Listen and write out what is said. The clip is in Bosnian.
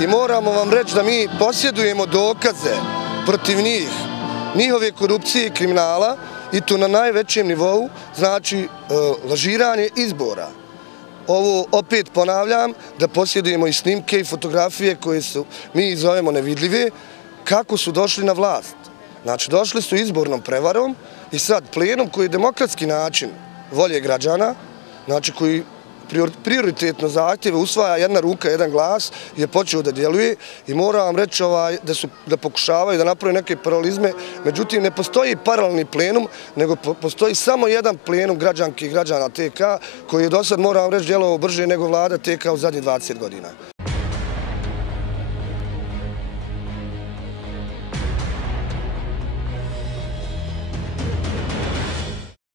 I moramo vam reći da mi posjedujemo dokaze protiv njih, njihove korupcije i kriminala i to na najvećem nivou, znači lažiranje izbora. Ovo opet ponavljam da posjedujemo i snimke i fotografije koje su mi zovemo nevidljive, kako su došli na vlast. Znači došli su izbornom prevarom i sad plenum koji je demokratski način volje građana, znači koji prioritetno zahtjeve usvaja jedna ruka, jedan glas, je počeo da djeluje i moram vam reći da pokušavaju da naprave neke paralelizme, međutim ne postoji paralelni plenum, nego postoji samo jedan plenum građanki i građana TK koji je do sad, moram vam reći, djelovao brže nego vlada TK u zadnjih 20 godina.